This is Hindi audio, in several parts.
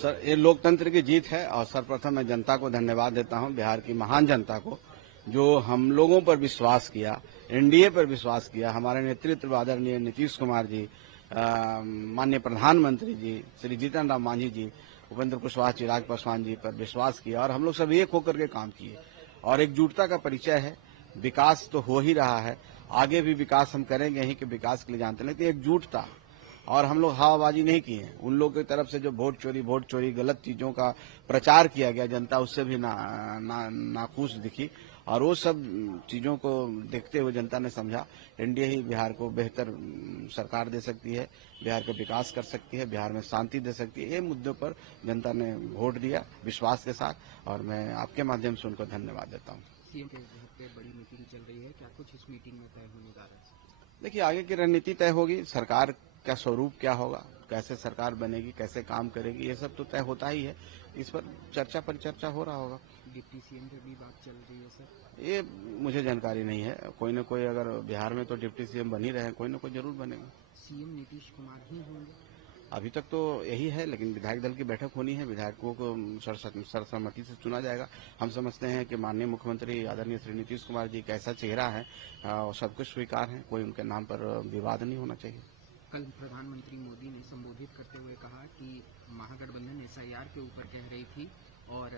सर, ये लोकतंत्र की जीत है और सर्वप्रथम मैं जनता को धन्यवाद देता हूं, बिहार की महान जनता को, जो हम लोगों पर विश्वास किया, एनडीए पर विश्वास किया, हमारे नेतृत्व आदरणीय नीतीश कुमार जी, माननीय प्रधानमंत्री जी श्री जीतन राम मांझी जी, उपेंद्र कुशवाहा, चिराग पासवान जी पर विश्वास किया और हम लोग सब एक होकर के काम किए और एकजुटता का परिचय है। विकास तो हो ही रहा है, आगे भी विकास हम करेंगे ही कि विकास के लिए जानते हैं, लेकिन एकजुटता और हम लोग हवाबाजी नहीं किए। उन लोगों की तरफ से जो वोट चोरी गलत चीजों का प्रचार किया गया, जनता उससे भी नाखुश दिखी और वो सब चीजों को देखते हुए जनता ने समझा एनडीए ही बिहार को बेहतर सरकार दे सकती है, बिहार का विकास कर सकती है, बिहार में शांति दे सकती है। ये मुद्दों पर जनता ने वोट दिया विश्वास के साथ और मैं आपके माध्यम से उनको धन्यवाद देता हूँ। सीएम के घर पे बड़ी मीटिंग चल रही है, क्या कुछ इस मीटिंग में तय होने जा रहा है? देखिए, आगे की रणनीति तय होगी, सरकार का स्वरूप क्या होगा, कैसे सरकार बनेगी, कैसे काम करेगी, ये सब तो तय होता ही है। इस पर परिचर्चा हो रहा होगा। डिप्टी सीएम पे भी बात चल रही है सर? ये मुझे जानकारी नहीं है। कोई न कोई अगर बिहार में तो डिप्टी सीएम बन ही रहे, कोई न कोई जरूर बनेगा। सीएम नीतीश कुमार ही होंगे? अभी तक तो यही है, लेकिन विधायक दल की बैठक होनी है, विधायकों को सर्वसम्मति से चुना जाएगा। हम समझते हैं कि माननीय मुख्यमंत्री आदरणीय श्री नीतीश कुमार जी एक ऐसा चेहरा है और सब कुछ स्वीकार है, कोई उनके नाम पर विवाद नहीं होना चाहिए। कल प्रधानमंत्री मोदी ने संबोधित करते हुए कहा कि महागठबंधन एसआईआर के ऊपर कह रही थी और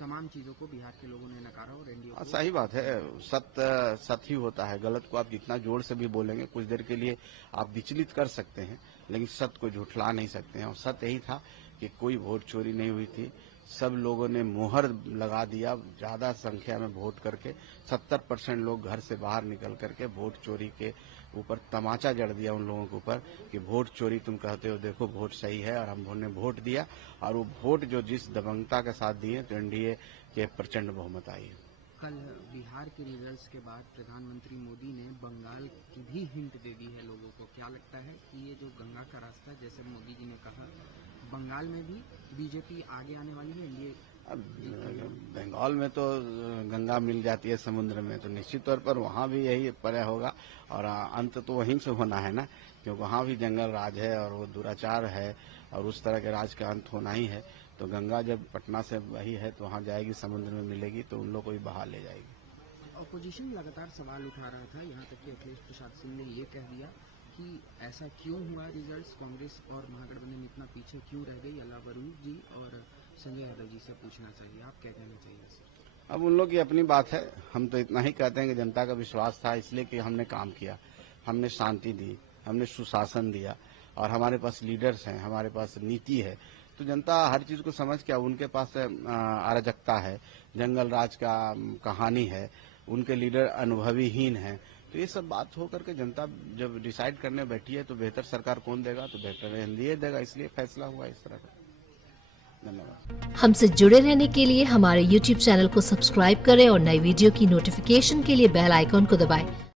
तमाम चीजों को बिहार के लोगों ने नकारा और एनडीए। सही बात है, सत्य ही होता है। गलत को आप जितना जोर से भी बोलेंगे कुछ देर के लिए आप विचलित कर सकते हैं, लेकिन सत्य को झुठला नहीं सकते हैं। और सत्य यही था कि कोई वोट चोरी नहीं हुई थी, सब लोगों ने मुहर लगा दिया, ज्यादा संख्या में वोट करके 70% लोग घर से बाहर निकल करके वोट चोरी के ऊपर तमाचा जड़ दिया उन लोगों के ऊपर कि वोट चोरी तुम कहते हो, देखो वोट सही है। और हमने वोट दिया और वो वोट जो जिस दबंगता के साथ दिए तो एनडीए के प्रचंड बहुमत आई। कल बिहार के रिजल्ट्स के बाद प्रधानमंत्री मोदी ने बंगाल की भी हिंट दे दी है लोगों को। क्या लगता है कि ये जो गंगा का रास्ता, जैसे मोदी जी ने कहा, बंगाल में भी बीजेपी आगे आने वाली है? एनडीए बंगाल में तो गंगा मिल जाती है समुद्र में, तो निश्चित तौर पर वहाँ भी यही पर्याय होगा और अंत तो वहीं से होना है ना, क्योंकि वहाँ भी जंगल राज है और वो दुराचार है और उस तरह के राज का अंत होना ही है। तो गंगा जब पटना से वही है तो वहाँ जाएगी, समुद्र में मिलेगी तो उन लोग को भी बहा ले जाएगी। अपोजिशन लगातार सवाल उठा रहा था, यहाँ तक कि अखिलेश प्रसाद सिंह ने ये कह दिया कि ऐसा क्यों हुआ रिजल्ट्स, कांग्रेस और महागठबंधन इतना पीछे क्यों रह गई? अल्लाह वरुण जी और संजय यादव जी से पूछना चाहिए, आप क्या कहना चाहिए? अब उन लोग की अपनी बात है, हम तो इतना ही कहते हैं कि जनता का विश्वास था इसलिए कि हमने काम किया, हमने शांति दी, हमने सुशासन दिया और हमारे पास लीडर्स हैं, हमारे पास नीति है। तो जनता हर चीज को समझ के, उनके पास अराजकता है, जंगल राज का कहानी है, उनके लीडर अनुभवीहीन हैं। तो ये सब बात होकर के जनता जब डिसाइड करने बैठी है तो बेहतर सरकार कौन देगा, तो बेहतर एनडीए देगा, इसलिए फैसला हुआ इस तरह का। धन्यवाद। हमसे जुड़े रहने के लिए हमारे YouTube चैनल को सब्सक्राइब करें और नई वीडियो की नोटिफिकेशन के लिए बेल आइकॉन को दबाएं।